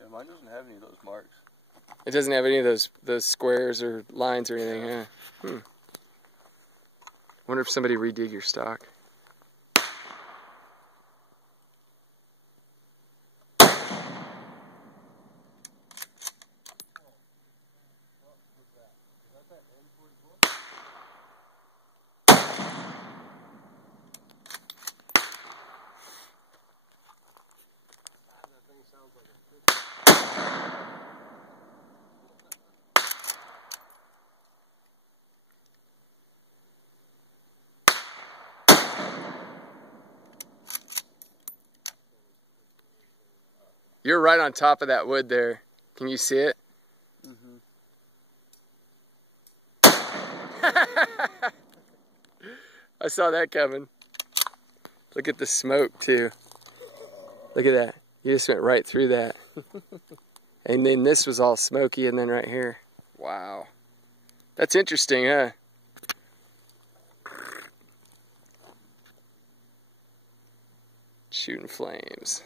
Yeah, mine doesn't have any of those marks. It doesn't have any of those squares or lines or anything, huh? Wonder if somebody redid your stock. You're right on top of that wood there. Can you see it? Mm-hmm. I saw that coming. Look at the smoke too. Look at that. You just went right through that. And then this was all smoky, and then right here. Wow. That's interesting, huh? Shooting flames.